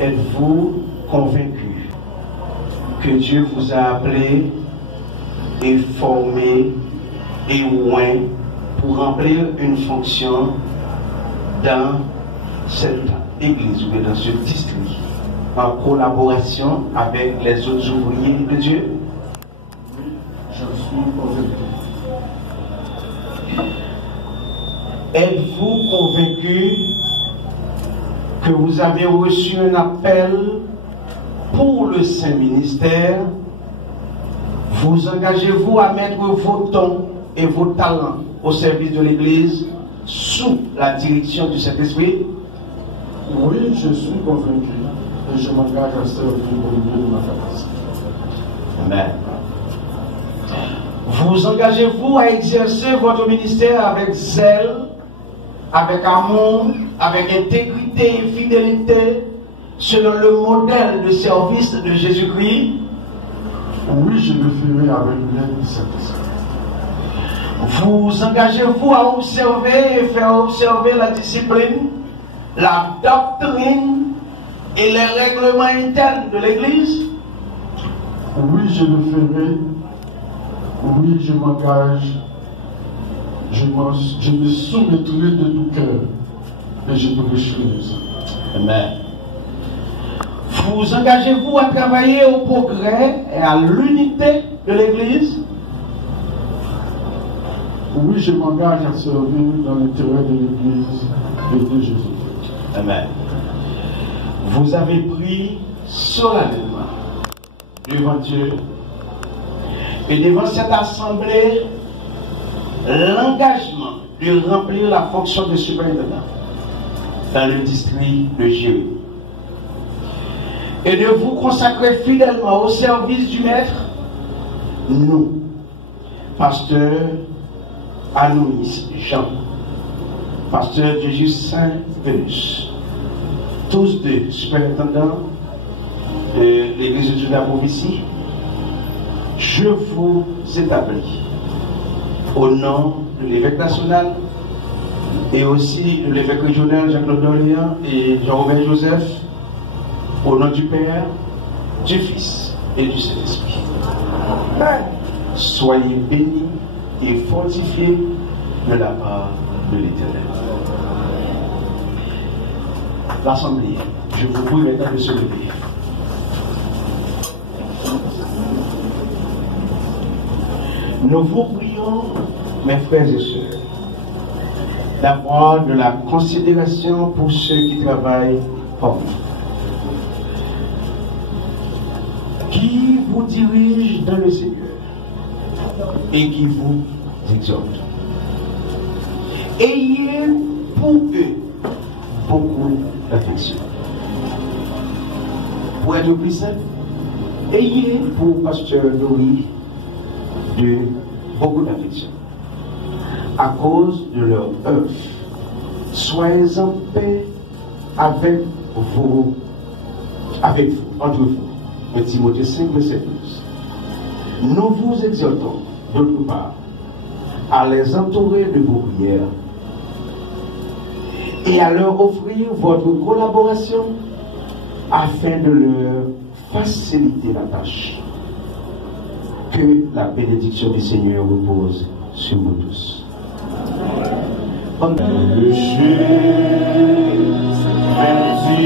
Êtes-vous convaincu que Dieu vous a appelé et formé et oint pour remplir une fonction dans cette église ou dans ce district en collaboration avec les autres ouvriers de Dieu? Oui, je suis convaincu. Êtes-vous convaincu que vous avez reçu un appel pour le Saint Ministère? Vous engagez-vous à mettre vos dons et vos talents au service de l'Église sous la direction du Saint-Esprit? Oui, je suis convaincu et je m'engage à servir au mieux de ma capacité. Amen. Vous engagez-vous à exercer votre ministère avec zèle, avec amour, avec intégrité et fidélité, selon le modèle de service de Jésus-Christ? Oui, je le ferai avec l'aide du Saint-Esprit. Vous engagez-vous à observer et faire observer la discipline, la doctrine et les règlements internes de l'Église? Oui, je le ferai. Oui, je m'engage. Je me soumettrai de tout cœur et je prêcherai les autres. Amen. Vous engagez-vous à travailler au progrès et à l'unité de l'Église? Oui, je m'engage à servir dans l'intérêt de l'Église et de Jésus-Christ. Amen. Vous avez pris solennellement devant Dieu et devant cette assemblée l'engagement de remplir la fonction de superintendant dans le district de Jérémie et de vous consacrer fidèlement au service du Maître. Nous, pasteur Anounis Jean, pasteur Jésus Saint-Vénus, tous deux superintendants de l'Église de la prophétie, je vous établis au nom de l'évêque national et aussi de l'évêque régional Jacques-Claude d'Orléans et Jean-Robert Joseph, au nom du Père, du Fils et du Saint-Esprit. Soyez bénis et fortifiés de la part de l'Éternel. L'Assemblée, je vous prie maintenant de se lever. Nous vous prions, mes frères et sœurs, d'avoir de la considération pour ceux qui travaillent pour nous, qui vous dirigent dans le Seigneur et qui vous exhortent. Ayez pour eux beaucoup d'affection. Pour être plus simple, ayez pour Pasteur Dori de beaucoup d'affection. À cause de leur œuvre, soyez en paix avec vous, entre vous. Timothée 5, verset 12. Nous vous exhortons, d'autre part, à les entourer de vos prières et à leur offrir votre collaboration afin de leur faciliter la tâche. Que la bénédiction du Seigneur repose sur vous tous. Péché, merci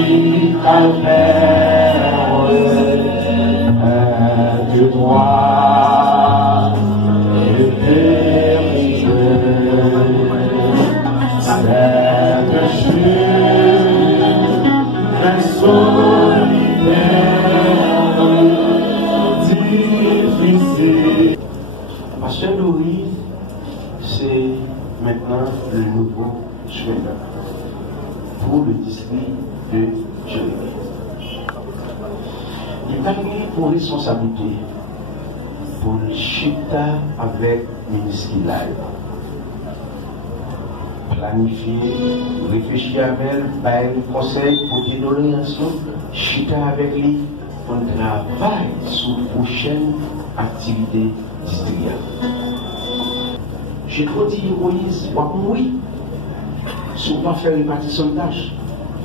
de toi, éternel, péché, mais solitaire, difficile. Pasteur Dori, c'est maintenant le nouveau chemin pour le district de Jérémie. Il a eu pour responsabilité pour le chita avec le ministère live. Planifier, réfléchir avec elle, bailler le conseil pour des doléances, chita avec lui, on travaille sur la prochaine activité districtuelle. J'ai trop dit Moïse, ou oui, si on va faire répartition de tâches,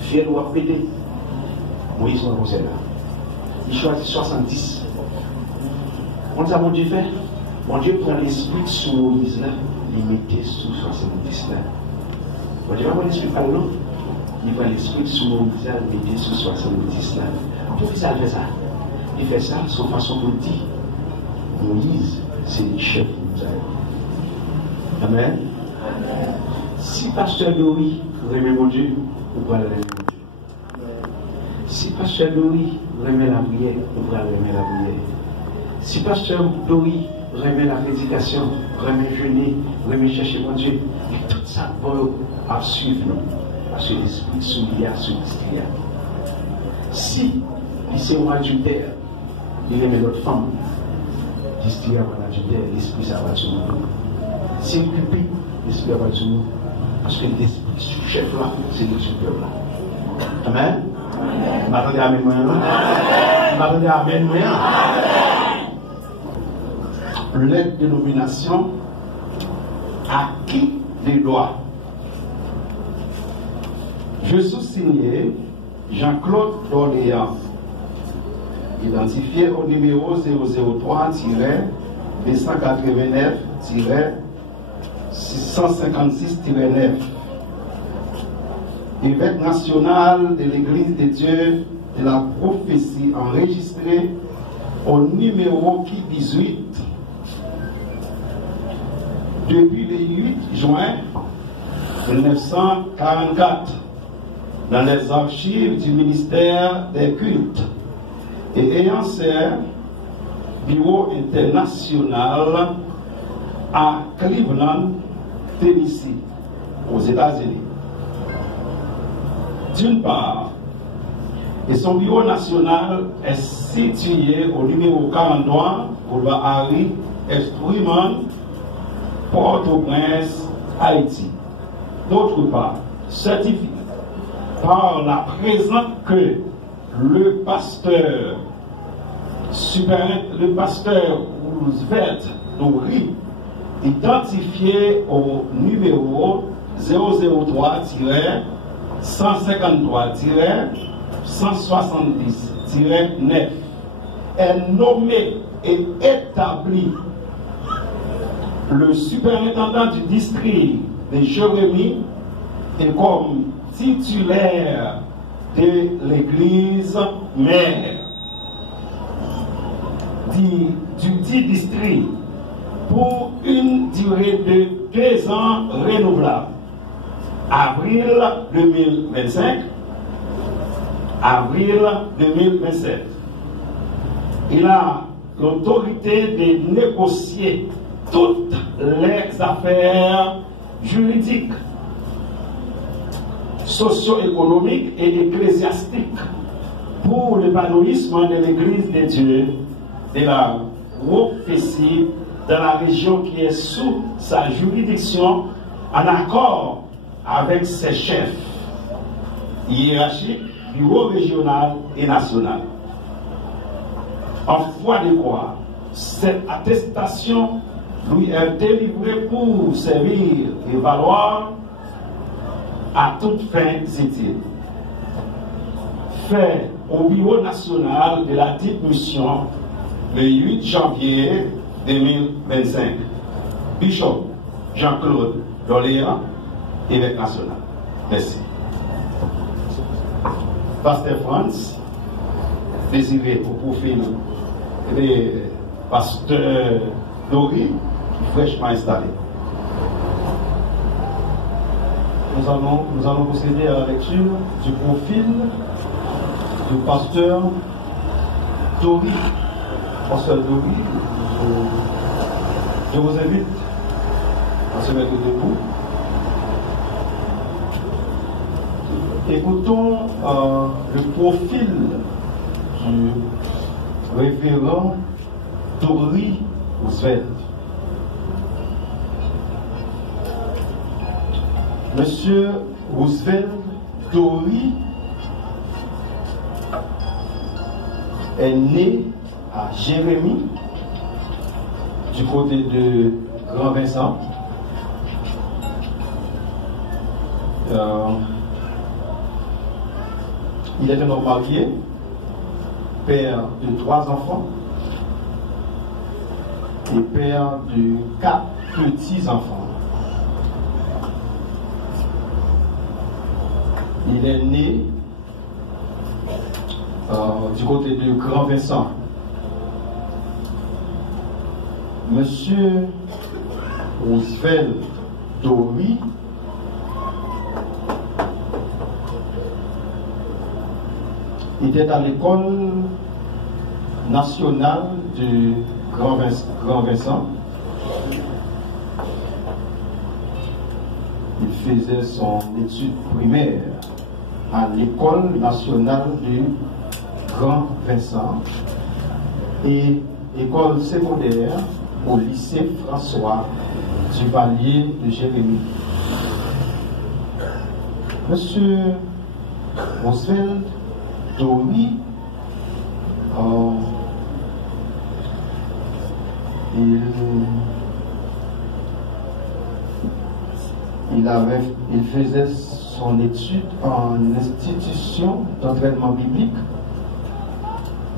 faire ou péter. Moïse dans le conseil là. Il choisit 70. On dit à mon Dieu fait. Mon Dieu prend l'esprit sur Moïse là, il mettait sur 70 là. Mon Dieu va prendre l'esprit par l'eau. Il prend l'esprit sur Moïse là, il mettait sur 70 là. Pourquoi ça fait ça? Il fait ça de façon pour dire Moïse, c'est le chef de Moïse. Amen. Si pasteur Dori remet mon Dieu, vous pouvez remettre mon Dieu. Si pasteur Dori remet la prière, vous pouvez remettre la prière. Si pasteur Dori remet la prédication, remet jeûner, remet chercher mon Dieu, et tout ça va à suivre nous. Parce que l'esprit souillé à ce l'esprit. Si il c'est un adultère, il remet notre femme, l'esprit avant l'adultère, l'esprit ça va sur nous. Si il cupide, l'esprit va sur nous. Parce que l'esprit sous chef là, c'est le supérieur là. Amen. M'attendez à mes moyens là. M'attendez à mes moyens. L'aide de nomination à qui les droits. Je sous-signais Jean-Claude d'Orléans, identifié au numéro 003-289-656-9, évêque national de l'Église de Dieu de la prophétie, enregistré au numéro 18 depuis le 8 juin 1944 dans les archives du ministère des cultes et ayant servi bureau international à Cleveland, Tennessee, aux États-Unis. D'une part, et son bureau national est situé au numéro 43, boulevard Harry Truman, Port-au-Prince, Haïti. D'autre part, certifie par la présente que le pasteur Roosevelt Dori, identifié au numéro 003-153-170-9, est nommé et établi le superintendant du district de Jérémie et comme titulaire de l'église mère du dit district pour une durée de 2 ans renouvelable. Avril 2025, avril 2027. Il a l'autorité de négocier toutes les affaires juridiques, socio-économiques et ecclésiastiques pour l'épanouissement de l'Église de Dieu de la prophétie dans la région qui est sous sa juridiction en accord avec ses chefs hiérarchiques, bureau régional et national. En foi de quoi, cette attestation lui est délivrée pour servir et valoir à toute fin utile. Fait au bureau national de la dite mission le 8 janvier 2025. Bishop Jean-Claude d'Orléans, évêque national. Merci. Pasteur Franz, désiré au profil de Pasteur Dori, fraîchement installé. Nous allons procéder à la lecture du profil du pasteur Dori. Pasteur Dori, je vous invite à se mettre debout. Écoutons le profil du révérend Dori Roosevelt. Monsieur Roosevelt Dori est né à Jérémie, du côté de Grand Vincent. Il est un homme marié père de 3 enfants et père de 4 petits-enfants. Il est né du côté de Grand Vincent. Monsieur Roosevelt Dory était à l'école nationale de Grand Vincent. Il faisait son étude primaire à l'école nationale de Grand Vincent et école secondaire au lycée François Duvalier de Jérémie. Monsieur Roosevelt Dory, il faisait son étude en institution d'entraînement biblique,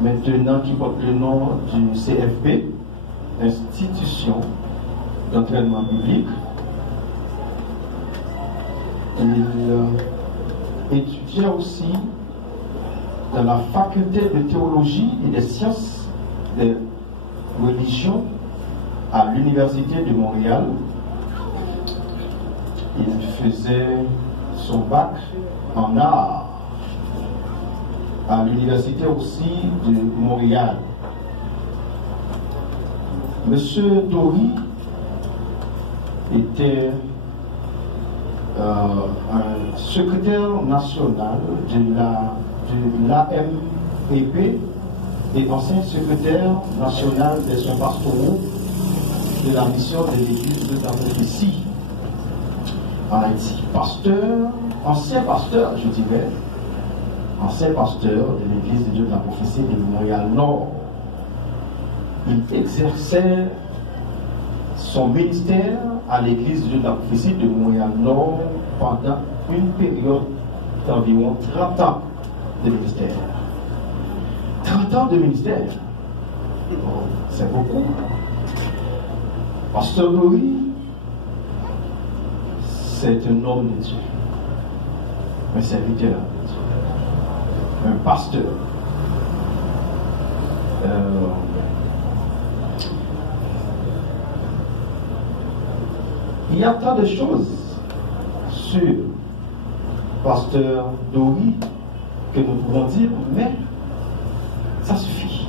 maintenant qui porte le nom du CFB, institution d'entraînement biblique. Il étudiait aussi dans la faculté de théologie et des sciences des religions à l'université de Montréal. Il faisait son bac en art à l'université aussi de Montréal. Monsieur Dory était un secrétaire national de l'AMEP et ancien secrétaire national des soins pastoraux de la mission de l'église de la prophétie en Haïti. Pasteur, ancien pasteur, je dirais, ancien pasteur de l'église de Dieu de la prophétie de Montréal-Nord. Il exerçait son ministère à l'église de Dieu de la prophétie de Montréal-Nord pendant une période d'environ 30 ans de ministère. 30 ans de ministère, c'est beaucoup. Pasteur Dory, c'est un homme de Dieu, un serviteur de Dieu, un pasteur. Il y a tant de choses sur Pasteur Dory que nous pouvons dire, mais ça suffit.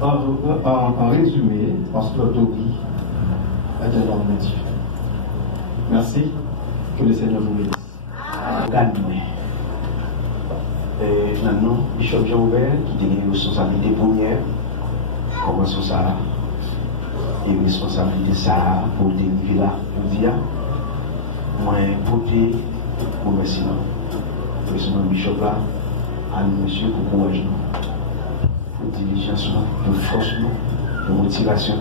En résumé, Pasteur Dory est un homme de Dieu. Merci. Que le Seigneur vous bénisse. Calme. Maintenant, Bishop Jean-Ouvert, qui était une responsabilité première, commence ça. Et responsabilité ça pour délivrer là, je dis, moi, voter pour merci. Président Bishop là, à monsieur pour courage, pour diligence, pour force, pour motivation,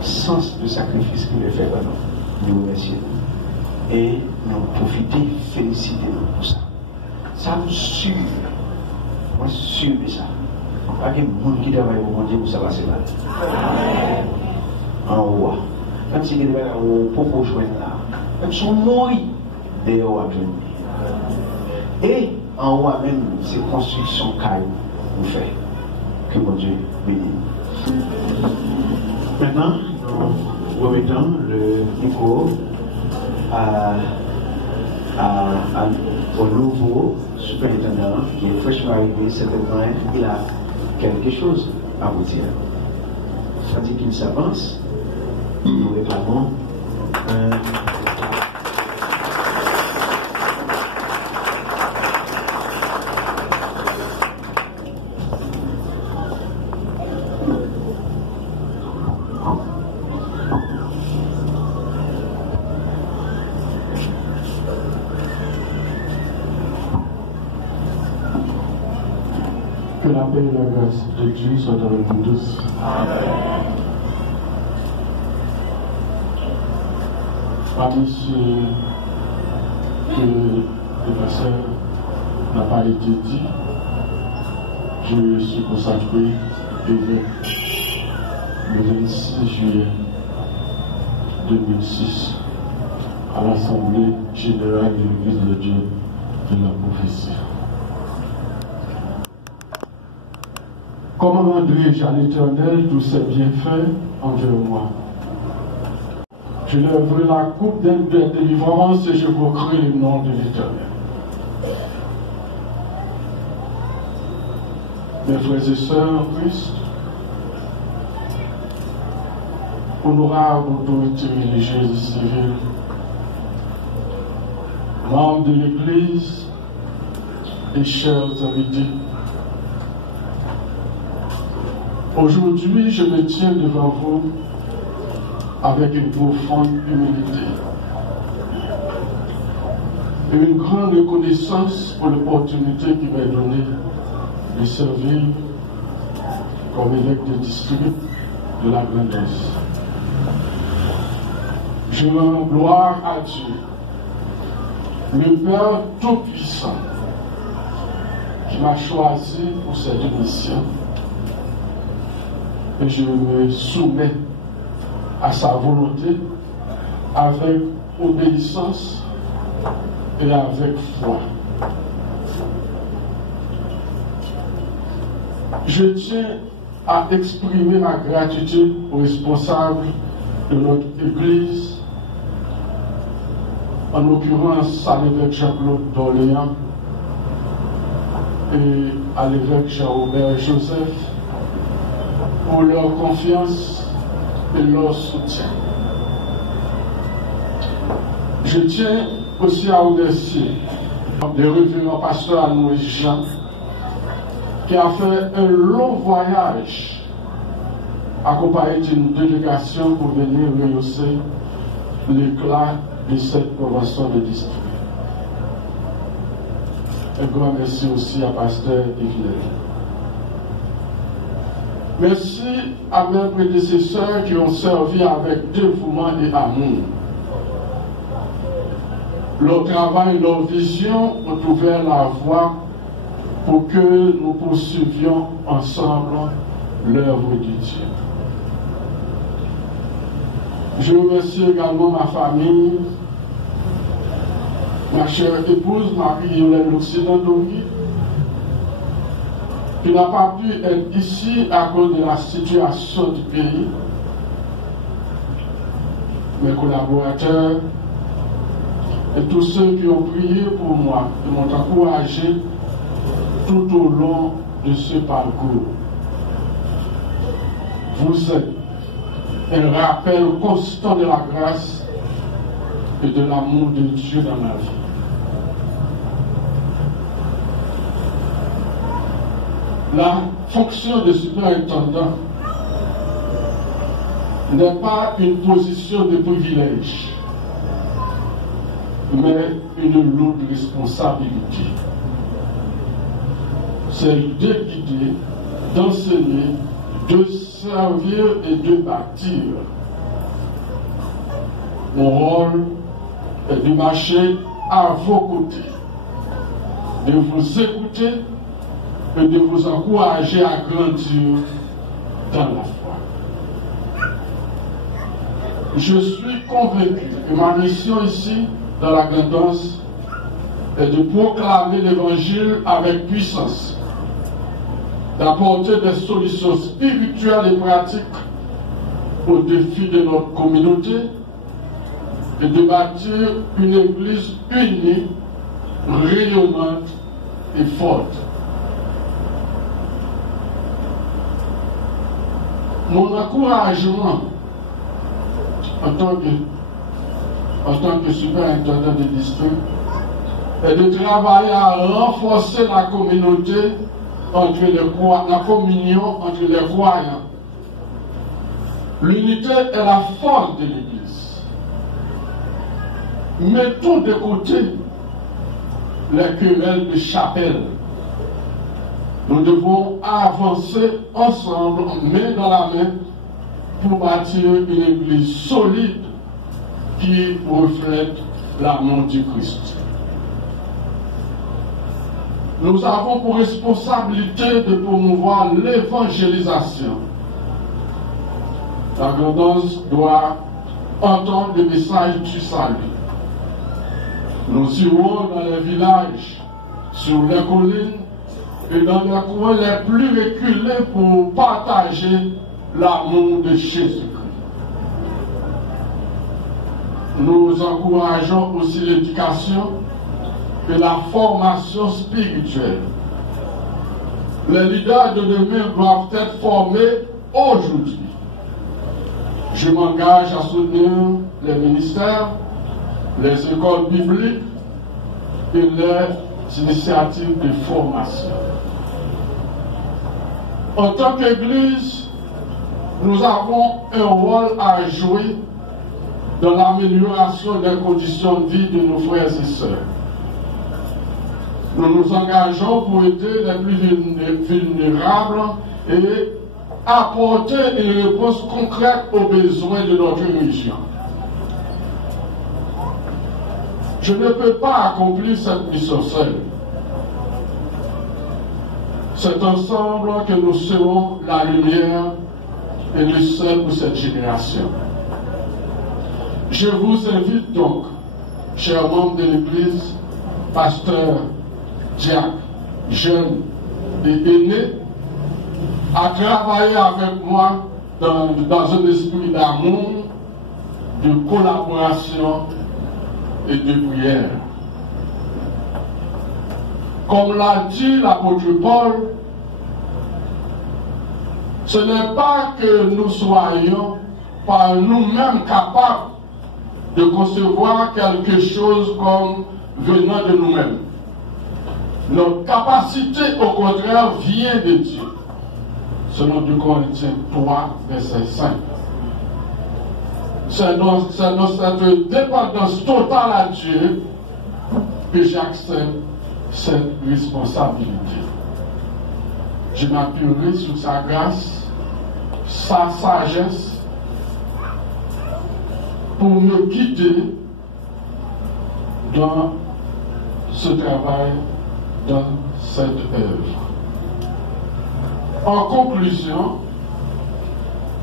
sens de sacrifice qu'il a fait pour nous. Nous remercions. Et nous profiter, féliciter pour ça. Ça nous sûr. Moi, sûr de ça. Pas que le monde qui travaille au monde pour ça va se battre. En haut. Même si il y a un propos joint là, même si on mourit, dehors à joindre. Et en haut même, c'est construction caille nous fait. Que mon Dieu bénisse. Maintenant, nous remettons le micro au nouveau superintendant qui est fraîchement arrivé, certainement, il a quelque chose à vous dire. Ça dit qu'il s'avance, nous réclamons Que la paix et la grâce de Dieu soient avec vous tous. Amen. Parmi ceux que le pasteur n'a pas été dit, je suis consacré évêque le 26 juillet 2006 à l'Assemblée générale de l'Église de Dieu de la prophétie. Comment rendrai-je à l'Éternel tous ses bienfaits envers moi? Je lèverai la coupe de délivrance et je invoquerai le nom de l'Éternel. Mes frères et sœurs en Christ, honorable autorité religieuse et civile, membres de l'Église et chers invités, aujourd'hui je me tiens devant vous avec une profonde humilité et une grande reconnaissance pour l'opportunité qui m'est donnée de servir comme évêque de district de la Grand'Anse. Je rends gloire à Dieu, le Père Tout-Puissant, qui m'a choisi pour cette mission, et je me soumets à sa volonté avec obéissance et avec foi. Je tiens à exprimer ma gratitude aux responsables de notre Église, en l'occurrence à l'évêque Jean-Claude d'Orléans et à l'évêque Jean-Robert Joseph, pour leur confiance et leur soutien. Je tiens aussi à remercier le révérend pasteur Anoïs Jean, qui a fait un long voyage accompagné d'une délégation pour venir rehausser l'éclat de cette convention de district. Un grand merci aussi à pasteur Yves. Merci à mes prédécesseurs qui ont servi avec dévouement et amour. Leur travail et leur vision ont ouvert la voie pour que nous poursuivions ensemble l'œuvre de Dieu. Je remercie également ma famille, ma chère épouse Marie-Hélène L'Occident-Dori, qui n'a pas pu être ici à cause de la situation du pays. Mes collaborateurs et tous ceux qui ont prié pour moi et m'ont encouragé tout au long de ce parcours. Vous êtes un rappel constant de la grâce et de l'amour de Dieu dans ma vie. La fonction de superintendant n'est pas une position de privilège, mais une lourde responsabilité. C'est de guider, d'enseigner, de servir et de bâtir. Mon rôle est de marcher à vos côtés, de vous écouter et de vous encourager à grandir dans la foi. Je suis convaincu que ma mission ici, dans la Grand'Anse, est de proclamer l'Évangile avec puissance, d'apporter des solutions spirituelles et pratiques aux défis de notre communauté et de bâtir une Église unie, rayonnante et forte. Mon encouragement en tant que superintendant de district est de travailler à renforcer la communauté la communion entre les croyants. L'unité est la force de l'Église. Mettons de côté les querelles de chapelle. Nous devons avancer ensemble, main dans la main, pour bâtir une Église solide qui reflète l'amour du Christ. Nous avons pour responsabilité de promouvoir l'évangélisation. La Grand'Anse doit entendre le message du salut. Nous irons dans les villages, sur les collines et dans les coins les plus reculés pour partager l'amour de Jésus-Christ. Nous encourageons aussi l'éducation et la formation spirituelle. Les leaders de demain doivent être formés aujourd'hui. Je m'engage à soutenir les ministères, les écoles bibliques et les initiatives de formation. En tant qu'Église, nous avons un rôle à jouer dans l'amélioration des conditions de vie de nos frères et sœurs. Nous nous engageons pour aider les plus vulnérables et apporter une réponse concrète aux besoins de notre région. Je ne peux pas accomplir cette mission seule. C'est ensemble que nous serons la lumière et le sel pour cette génération. Je vous invite donc, chers membres de l'Église, pasteurs, diacres, jeunes et aînés, à travailler avec moi dans un esprit d'amour, de collaboration et de prière. Comme l'a dit l'apôtre Paul, ce n'est pas que nous soyons par nous-mêmes capables de concevoir quelque chose comme venant de nous-mêmes. Notre capacité, au contraire, vient de Dieu. Selon 2 Corinthiens 3, verset 5. C'est dans cette dépendance totale à Dieu que j'accepte cette responsabilité. Je m'appuierai sur sa grâce, sa sagesse, pour me guider dans ce travail, dans cette œuvre. En conclusion,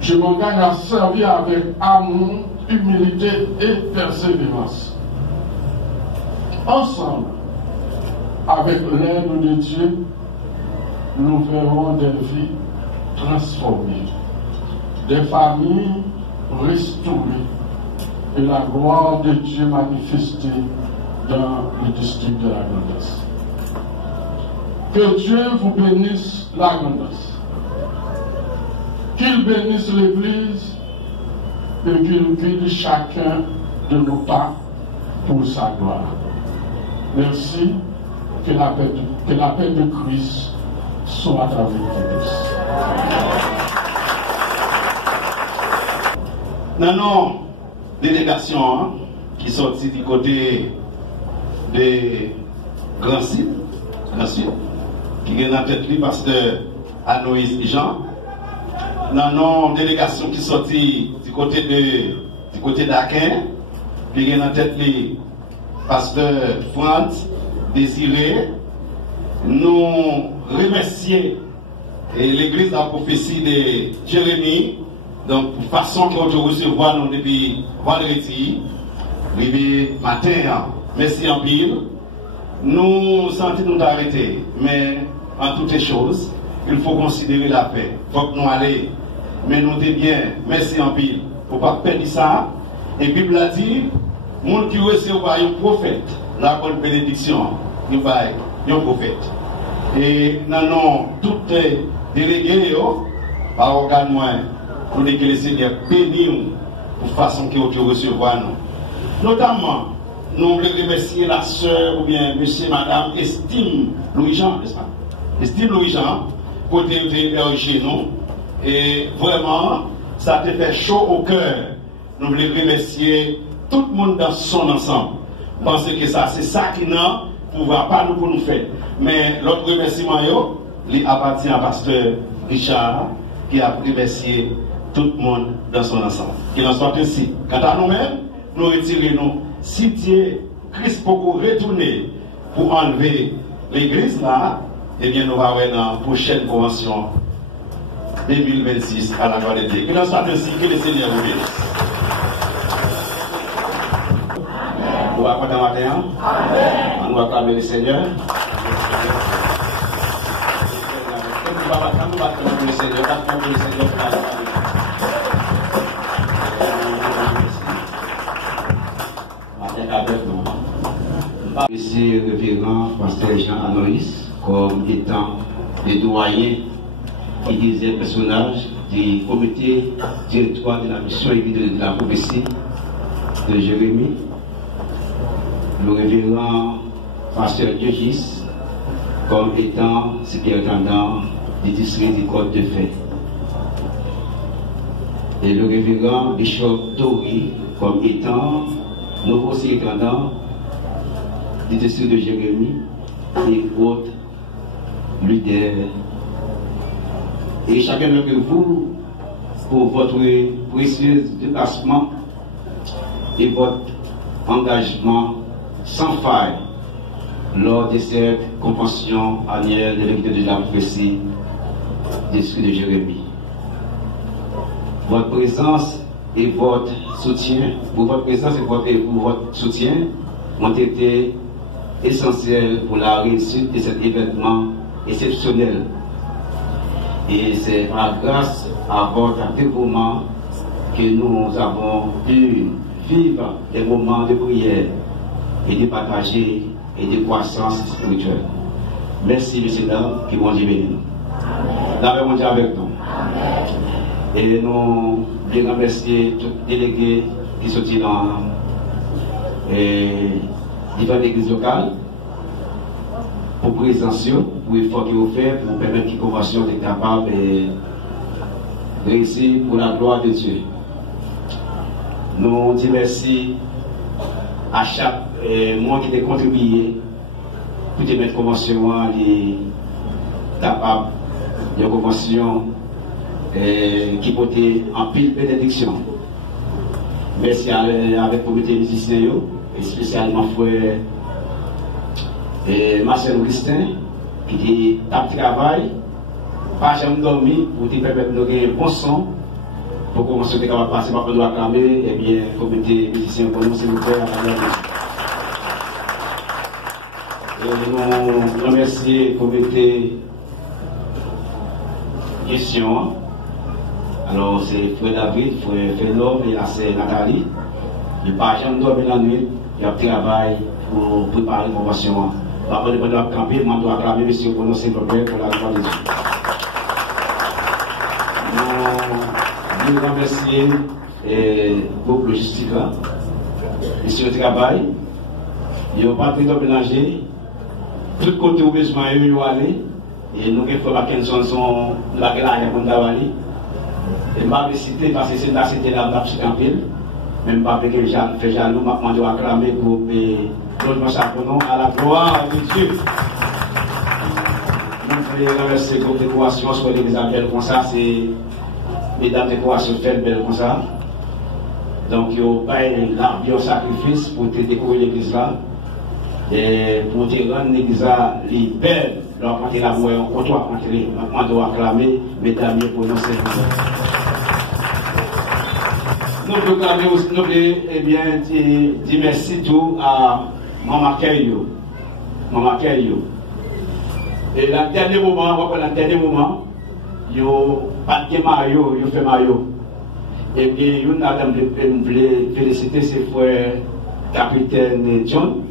je m'engage à servir avec amour, humilité et persévérance. Ensemble, avec l'aide de Dieu, nous verrons des vies transformées, des familles restaurées et la gloire de Dieu manifestée dans le district de la Grand'Anse. Que Dieu vous bénisse la Grand'Anse. Qu'il bénisse l'Église et qu'il guide chacun de nos pas pour sa gloire. Merci. Que la paix de Christ soit avec vous tous. Dans nos délégations qui sont du côté de Grand Sud, qui est dans la tête du pasteur Anoïs Jean, dans nos délégations qui sont du côté d'Aquin, qui est dans la tête du pasteur Franz Désiré, nous remercions l'église de la prophétie de Jérémie, donc pour façon qu'on te recevoir nous depuis vendredi, depuis matin. Merci en pile. Nous sentons nous d'arrêter, mais en toutes les choses, il faut considérer la paix. Il faut que nous allions, mais nous sommes bien. Merci en pile. Il ne faut pas perdre ça. Et la Bible a dit, le monde qui recevra un prophète, la bonne bénédiction, nous va un prophète. Et nous toutes les délégués, par organe moins, nous disons que le Seigneur bénit pour façon qu'il te recevoir nous. Notamment, nous voulons remercier la sœur ou bien monsieur, madame Estime Louis-Jean, n'est-ce pas? Estime Louis-Jean, côté de chez nous. Et vraiment, ça te fait chaud au cœur. Nous voulons remercier tout le monde dans son ensemble. Parce que ça, c'est ça qui n'a pouvoir pas nous pour nous faire. Mais l'autre remerciement, il appartient à pasteur Richard, qui a remercié tout le monde dans son ensemble. Qu'il en soit ainsi. Quant à nous-mêmes, nous retirons, si Dieu, Christ, pour retourner, pour enlever l'église là, eh bien, nous allons avoir dans la prochaine convention 2026 à la gloire de Dieu. Que nous soyons ainsi, que le Seigneur vous bénisse. Nous allons prendre un matin. On va acclamer le Seigneur. Nous allons acclamer le Seigneur. Monsieur le révérend pasteur Jean Anoïs comme étant le doyen et deuxième personnage du comité directoire de la mission et de la prophétie de Jérémie, le révérend pasteur Diogis comme étant superintendant du district du Côte de Fay, et le révérend Bishop Tori comme étant nouveau superintendant du district de Jérémie et autres leaders. Et chacun de vous pour votre précieux déplacement et votre engagement sans faille lors de cette convention annuelle de l'évêché de la prophétie du district de Jérémie. Votre présence et votre soutien, pour votre présence et pour votre soutien ont été essentiels pour la réussite de cet événement exceptionnel. Et c'est grâce à votre dévouement que nous avons pu vivre des moments de prière et de partager et de croissance spirituelle. Merci le Seigneur qui m'a dit béni. D'abord, mon Dieu avec nous. Et nous voulons remercier tous les délégués qui sont dans différentes églises locales pour présence, pour l'effort qu'ils ont fait, pour permettre que la convention soit capable de réussir pour la gloire de Dieu. Nous disons merci à chaque monde qui a contribué pour mettre la convention capable de la convention qui portait en pile bénédiction. Merci avec le comité musicien et spécialement frère Marcel Augustin qui dit tape travail, pas jamais dormi pour te permettre de gagner un bon son pour commencer à passer par le acclamer et bien comité musicien pour nous s'il vous plaît. Et nous remercions le comité question. Alors c'est frère David, frère Phénom et la sœur Nathalie. Il pas jamais dormi la nuit, il a travaillé pour préparer la convention. Après de camper, je dois acclamer monsieur pour nous s'il vous plaît pour la gloire de Dieu. Nous remercions le groupe logistique là. Ici le travail, il n'y a pas de mélanger. Tout côté où besoin il y aller et nous avons fait qu'elles sont la glace pour nous aller. Et je ne vais pas citer parce que c'est là c'était la blague sur Campil. Même pas que j'ai fait jaloux, je dois acclamer pour logement Chaponnon à la gloire de Dieu. Nous voulons remercier le groupe de décoration sur l'église belle comme ça, c'est mesdames décoration faites belle comme ça. Donc ils ont payé l'argent sacrifice pour te décorer l'église là. Et pour te rendre l'église là belle, alors quand tu la vois, on doit acclamer mesdames pour nous servir. Nous proclamons aussi, nous eh bien, dire merci tout à Maman Keyo. Maman Keyo. Et dans le dernier moment, il n'y a pas de maillot, il fait maillot. Et puis, une dame voulait féliciter ses frères, capitaine John.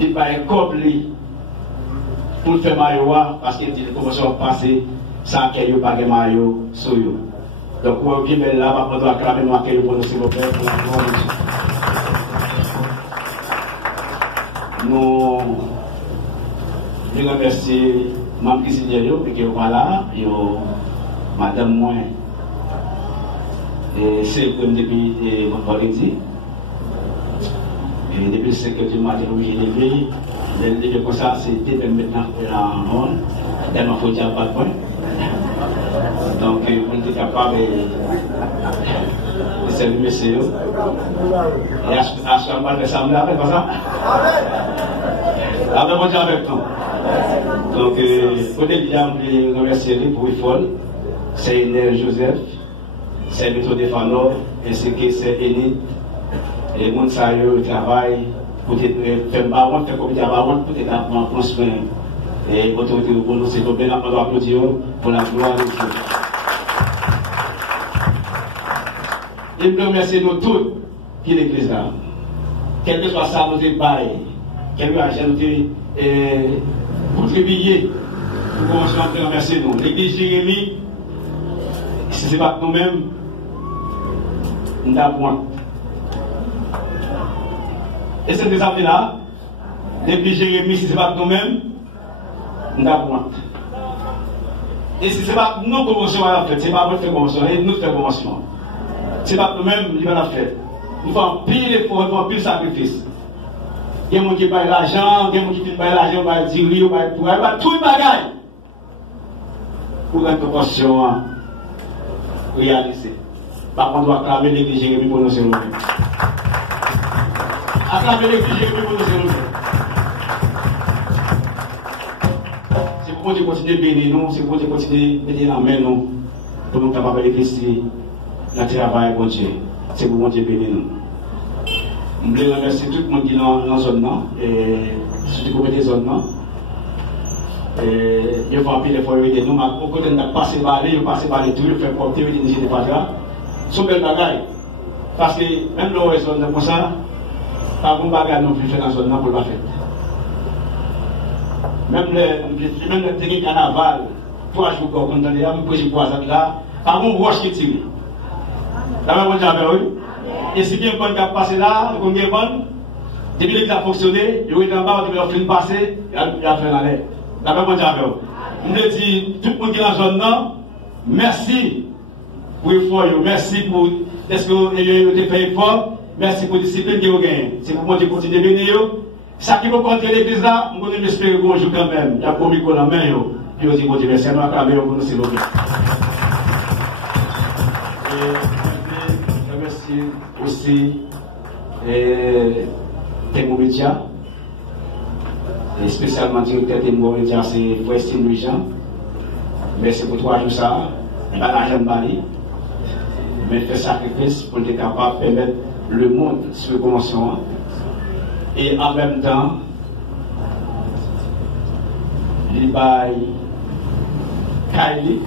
Il va être complet pour faire maillot, parce qu'il dit que comment ça va passer sans qu'il n'y ait pas de maillot sur eux. Donc, on vient là, on doit acclamer nos accueils pour nous, s'il vous plaît, pour la gloire de Dieu. Nous remercions Mme Cuisinière, qui est là, et Madame Moin, et c'est comme depuis vendredi. Et depuis le 5 du matin, j'ai levé. Le comme ça, c'était maintenant en ronde, tellement faut dire pas de point. Donc, on était capable de servir monsieur. Et à ce moment-là, ça me l'a fait comme ça. Avec mon Dieu avec nous. Donc, peut-être bien remercier pour l'effort. C'est Enel Joseph, c'est Méthode Fano, ainsi que c'est Enid. Et mon salaire, le travail, pour faire baron, faire comme baron, pour être construire. Et autorité pour nous, c'est bien applaudir pour la gloire de Dieu. Et je remercie nous tous qui est l'église là. Quel que soit ça, nous débaille, quel que soit nous contribuer pour commencer à remercier nous. L'église Jérémie, si ce n'est pas nous-mêmes, nous avons. Et c'est des amis là, l'église Jérémie, si ce n'est pas nous-mêmes, nous avons. Et si ce n'est pas nous qui commençons à la fête, ce n'est pas votre convention, et nous faisons convention. Ce n'est pas nous-mêmes qui faisons la fête. Nous faisons pile d'efforts, nous faisons pile de sacrifices. Il y a des gens qui payent l'argent, il y a des gens qui payent l'argent, ils vont dire oui, ils vont tout le bagage pour une proportion réalisée. Par contre, on doit acclamer l'église Jérémie pour nous c'est nous-mêmes. Acclamer l'église Jérémie pour nous c'est nous-mêmes. C'est pour nous continuer à bénir nous, c'est pour nous continuer à bénir la main nous, pour nous capables d'investir dans le travail pour Dieu. C'est pour nous bénir nous. Je voulais remercier tout le monde qui est dans la zone, et surtout pour les zones. Il faut appeler les foyers de nous, au côté de passer par les tout, il faut porter les décisions de patria. C'est une belle bagaille. Parce que même le zone comme ça, pas bon bagaille non plus fait dans la zone pour la fête. Même le dernier carnaval, 3 jours qu'on a dit, même pour les poissons là, pas bon roche qui tire. La même chose avec eux. Et si bien qu'on a passé là, qu'on a bon, depuis qu'il a fonctionné, il est en bas, il a fait passer, il a fait l'aller. La même chose avec eux. Je dis, tout le monde qui est dans la zone, merci pour l'effort, merci pour ce que vous avez fait effort, merci pour la discipline que vous avez gagnée. C'est pour moi de continuer à venir. Ça qui vous compte l'église là, je vais espérer qu'on joue quand même. Il y a un micro dans la main, puis on dit, bon Dieu, merci à nous acclamer pour nous, s'il vous plaît. Je remercie aussi Témo Média, et spécialement directeur Témo Média, c'est Frère Louis-Jean. Merci pour 3 jours ça, et pas l'argent de Bali, mais faire sacrifice pour être capable de permettre le monde sur la convention. Et en même temps, il va Kaili.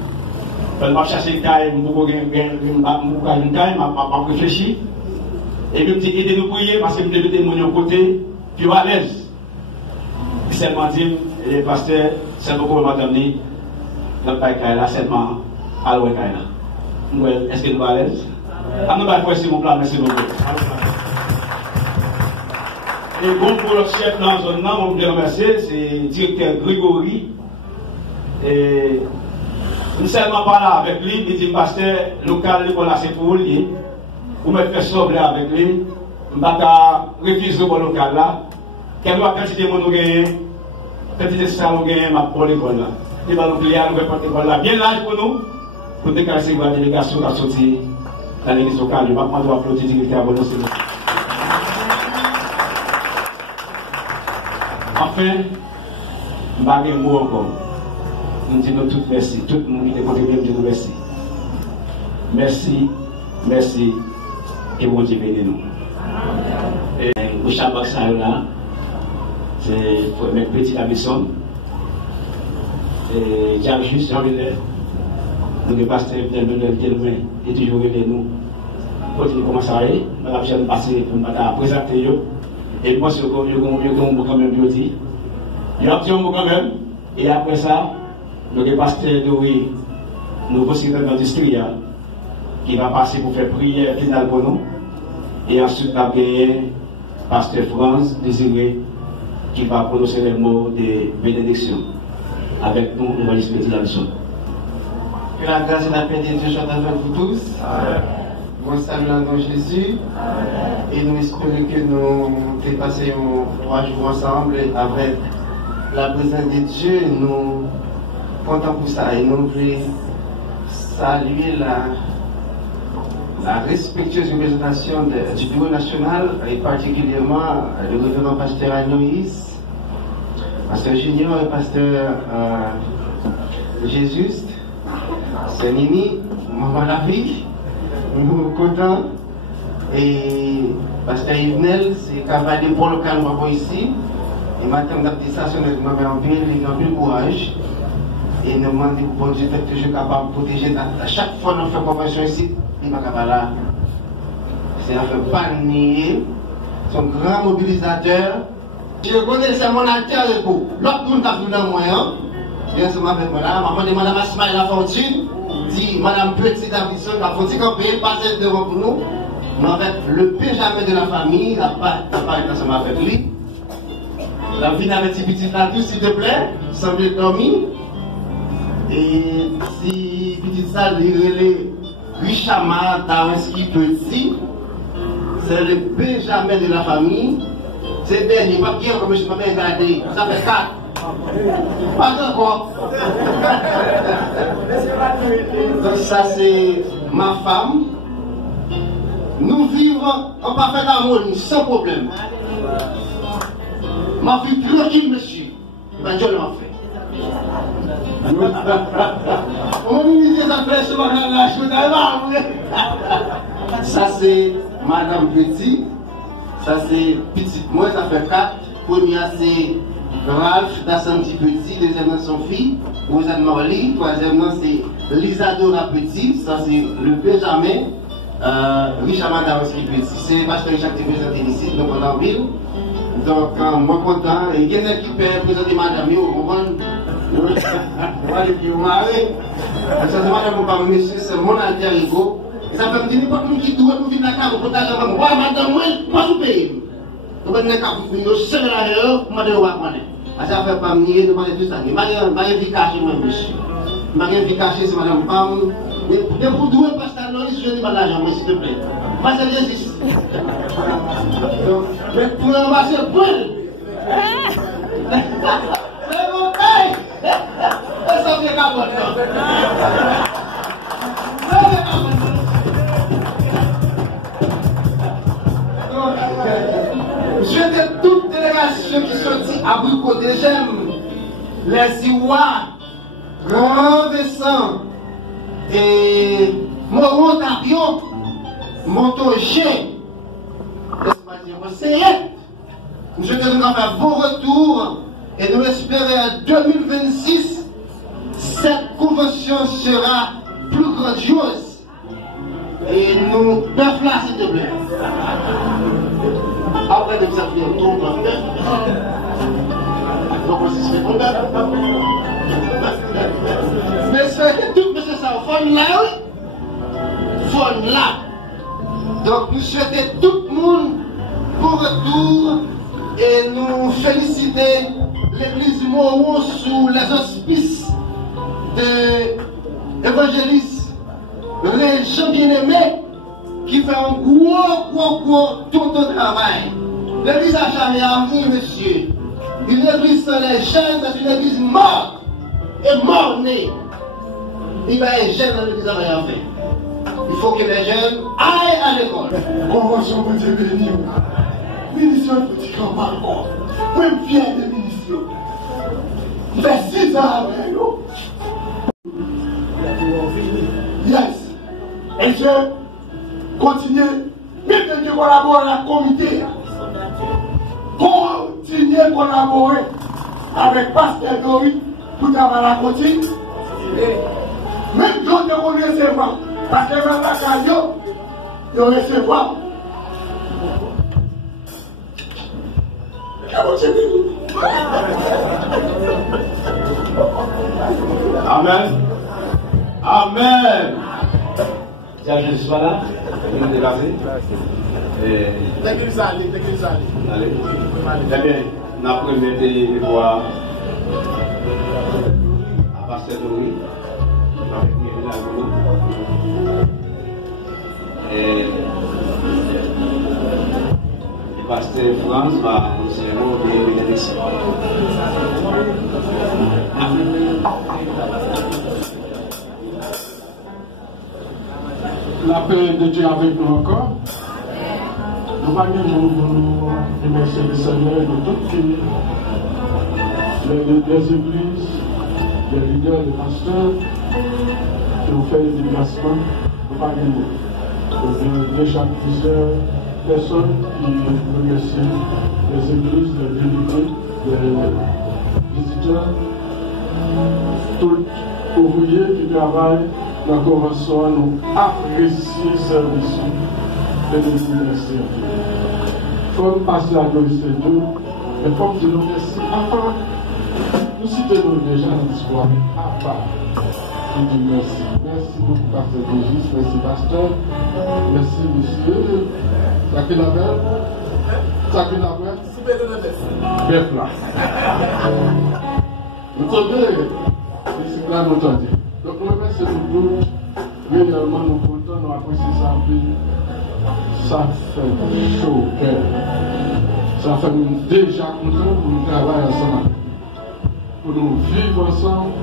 Je vais chercher Kaili, je vais réfléchir. Et je me dis, aidez-nous prier parce que je vais de mon côté, puis à l'aise. Et seulement dire, les pasteurs, c'est beaucoup madame dit, notre père Kaila, seulement, à l'ouest Kaila. Est-ce que nous sommes à l'aise? Nous allons faire mon plan, merci beaucoup. Et bon, pour le chef dans la zone, on peut remercier, c'est le directeur Grégory. Et nous seulement parlé avec lui, il dit, pasteur, local, on a c'est pour lui. Vous me faites sauver avec lui, je vais refuser le local là. Quelle quantité de monde nous gagne, quantité de ça nous gagne, ma pour l'école là. Il va nous plier, nous va porter l'école là. Bien large pour nous, pour déclarer la délégation qui a sorti dans l'église locale. Je vais applaudir le directeur pour nous. Enfin, je vais un mot encore. Nous disons tous merci. Tout le monde qui est contribué, nous disons merci. Merci, merci, et bon Dieu bénisse nous. Et au Chabak là, c'est pour mes petits habitants. Et j'ai juste envie de nous passer de nous et toujours aider nous. Pour dire comment ça va, je vais passer pour me présenter. Et moi, je vais quand même beauty. Il y a un petit mot quand même. Et après ça, le pasteur Dori, nouveau secrétaire d'industrie, qui va passer pour faire prière finale pour nous. Et ensuite, on va gagner pasteur France Désiré, qui va prononcer les mots de bénédiction. Avec nous, nous allons expliquer la leçon. Que la grâce et la paix de Dieu soient avec vous tous. Bon salut dans le nom de Jésus. Et nous espérons que nous dépasserons 3 jours ensemble avec la présence de Dieu. Nous comptons pour ça et nous voulons saluer la respectueuse représentation du Bureau national et particulièrement le révérend pasteur Anoïs, Pasteur Junior et Pasteur Jésus, c'est Nini, maman la vie, nous sommes contents. Et Pasteur Yvenel, c'est cavalier pour le calme ici. Et maintenant, on a dit ça, on a en pile, il a plus courage. Et nous demandons que bon Dieu est toujours capable de protéger. À chaque fois que nous faisons convention ici, il va capable là. C'est un peu panier. C'est un grand mobilisateur. Je connais, c'est mon alter ego. L'autre monde a vu dans moi. Bien sûr, avec moi là. Maman de Madame Asmaï La Fortune. Dit Madame Petit Davidson, la Fortune, quand elle passe devant pour nous. Mais avec le Benjamin de la famille, la part ensemble avec lui. La vie avec petit petit là, s'il te plaît, semble dormir. Et si petit ça, les Richama Tawenski Petit, c'est le Benjamin de la famille. C'est dernier, pas bien comme je m'avais regardé. Ça fait 4. Pas encore. Donc ça c'est ma femme. Nous vivons en parfaite harmonie, sans problème. Ma vie tranquille, monsieur. Ben, Dieu l'a fait. On me dit ça fait ce matin là, ça c'est Madame Petit. Ça c'est petite. Moi, ça fait 4. Première c'est Ralph Dassanti Petit. Deuxièmement, son fille, Rosanne Morley. Troisièmement, c'est Lisadora Petit. Ça c'est le Benjamin. Richard Madawaski Petit. C'est Pasteur Richard qui est présenté ici, donc on est en ville. Donc, moi content. Et il y a une équipe présentée Madame Yo, vous comprenez? On va aller plus marrer. Parce que Madame, pas monsieur, c'est mon alter ego. Et ça fait me dire n'importe qui doit nous venir dans la cave pour t'aller avant. Ouais, Madame, oui, pas sous pays. Donc, on est capable de se faire l'ailleurs, Madame, on va connaître. Ça fait pas me nier, de parler tout ça. Je vais vie cacher, moi, monsieur. Je vais vie cacher, c'est Madame Pam. Mais pour douer Pasteur Norris, je dis pas l'argent, s'il te plaît. Pasteur Jésus. Mais pour l'embrasser, pour c'est bon, hey! Ça vient qu'à votre temps. Je de toute délégation qui sortit à Bricoté, j'aime les Iwa, Grand Vessan et Moron Tapion, Montogé, je te donne un bon retour et nous espérons en 2026 cette convention sera plus grandiose et nous devons là s'il te plaît. Après nous avons fait tout le mais c'est tout monsieur ça fond là oui fond là. Donc nous souhaitons tout le monde pour retour et nous féliciter l'église Moron sous les auspices de l'évangéliste René Jean Bien-Aimé qui fait un gros tout le travail. L'église a jamais amené, monsieur. Une église sans les jeunes, c'est une église morte et mornée. Il va être jeune dans l'église à rien faire. Il faut que les jeunes aillent à l'école. Convention pour Dieu béni. Ministre petit grand parcours. Même fier de ministre. Il fait 6 ans avec nous. Yes. Et je continue. Même de collaborer avec le comité. Continuer à collaborer avec Pasteur Dori pour travailler à la continue. Même quand on recevoir. Parce que même la caillou, ils recevoir. Amen. Amen. Tiens, je suis là. Vous me dépassez. Dès qu'ils allaient. Allez. Très bien. Nous avons permis de voir à Pasteur Dori avec Miguel Agolo. Et Pasteur France va annoncer un mot de bénédiction. La paix de Dieu avec nous encore. Nous allons nous remercier le Seigneur de tout qui les églises, les leaders, les pasteurs qui ont fait les déplacements, nous pas gagner. Déjà plusieurs personnes qui remercient les églises, les délégués, les visiteurs, tout ouvrier qui travaille dans la convention, nous apprécions ce service et nous remercions. Comme pasteur à glorifier Dieu, mais comme Dieu nous remercie, à part, nous citons déjà dans l'histoire, à part, nous disons merci. Merci beaucoup, pasteur Régis, merci pasteur, merci monsieur. Ça fait la belle? Ça fait la belle? Bref là. Vous entendez? Ici là, nous entendons. Donc, nous remercions nous tous. Réellement, nous comptons, nous apprécions ça un peu. Ça fait chaud au cœur. Ça fait nous déjà contents pour nous travailler ensemble. Pour nous vivre ensemble.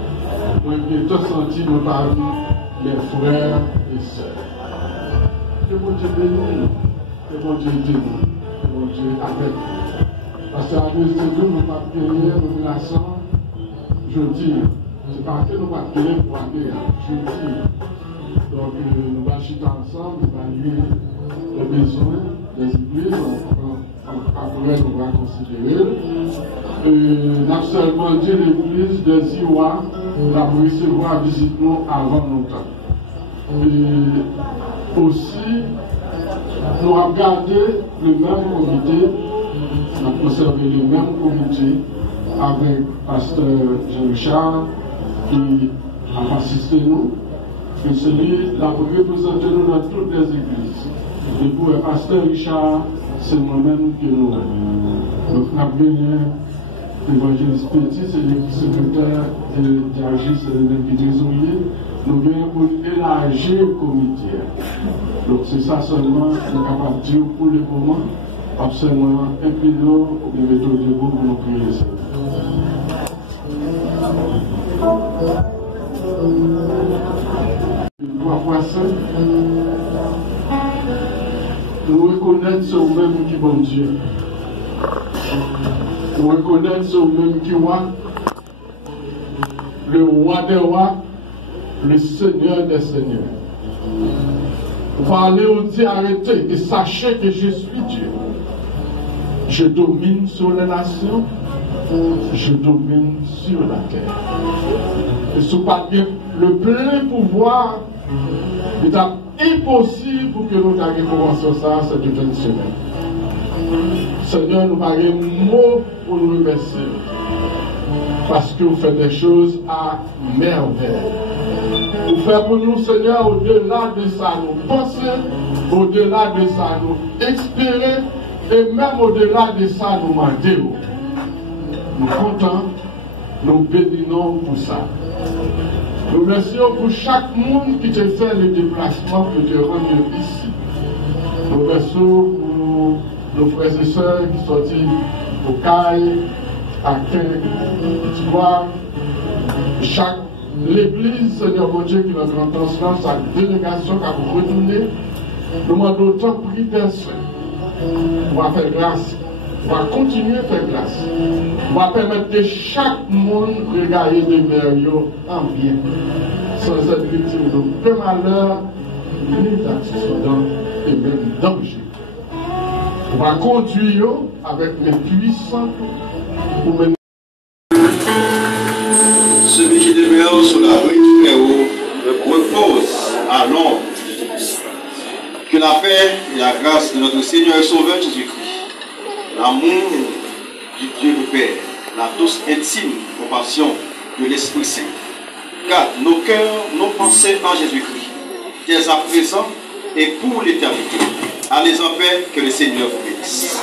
Pour nous tous sentir nos parents, les frères et sœurs. Que mon Dieu bénisse, que mon Dieu aide nous, que mon Dieu avec nous. Parce qu'à nous, c'est nous, nous ne pas payer nos relations. Je dis, c'est parce que nous ne pas payer pour aller. Je dis, donc nous allons chuter ensemble, évaluer les besoins des églises, après nous allons considérer. Nous avons seulement dit l'église des Iwa, nous avons recevoir visite nous avant longtemps. Et aussi, nous avons gardé le même comité, nous avons conservé le même comité avec pasteur Jean-Richard qui a assisté nous. Et celui qui a représenté nous dans toutes les églises. Et pour le pasteur Richard, c'est moi-même que nous avons venu. L'évangéliste Petit, c'est le secrétaire d'Agis, c'est le trésorier. Nous venons pour élargir le comité. Donc c'est ça seulement que nous sommes capables de dire pour le moment. Absolument impliquons les méthodes de groupe pour nous prier. Nous reconnaissons ce même qui bon Dieu. Nous reconnaissons ce même qui roi, le roi des rois, le Seigneur des seigneurs. Vous allez au dire arrêtez et sachez que je suis Dieu. Je domine sur les nations, je domine sur la terre. Et sous papier, le plein pouvoir est impossible pour que nous ayons commencé ça cette 20 semaines. Seigneur, nous n'avons mot pour nous remercier. Parce que vous faites des choses à merveille. Vous faites pour nous, Seigneur, au-delà de ça, nous penser, au-delà de ça, nous espérer, et même au-delà de ça, nous demander. Nous comptons, nous bénissons pour ça. Nous remercions pour chaque monde qui te fait le déplacement pour te rendre ici. Nous remercions pour nos frères et sœurs qui sont au CAI, à Quin, chaque l'église, Seigneur mon Dieu, qui est notre intention, sa délégation qui a retourné, nous demandons autant prix personne. On va faire grâce. On va continuer à faire grâce. On va permettre que chaque monde regarde des merveilles en bien. Sans être victime de malheur, ni d'accident et même danger. On va conduire avec les puissants pour mener. Celui qui demeure sous l'abri du Très-Haut repose à l'ombre. Que la paix et la grâce de notre Seigneur et Sauveur Jésus-Christ, l'amour du Dieu le Père, la douce intime compassion de l'Esprit Saint, garde nos cœurs, nos pensées en Jésus-Christ, dès à présent et pour l'éternité. Allez en paix, que le Seigneur vous bénisse.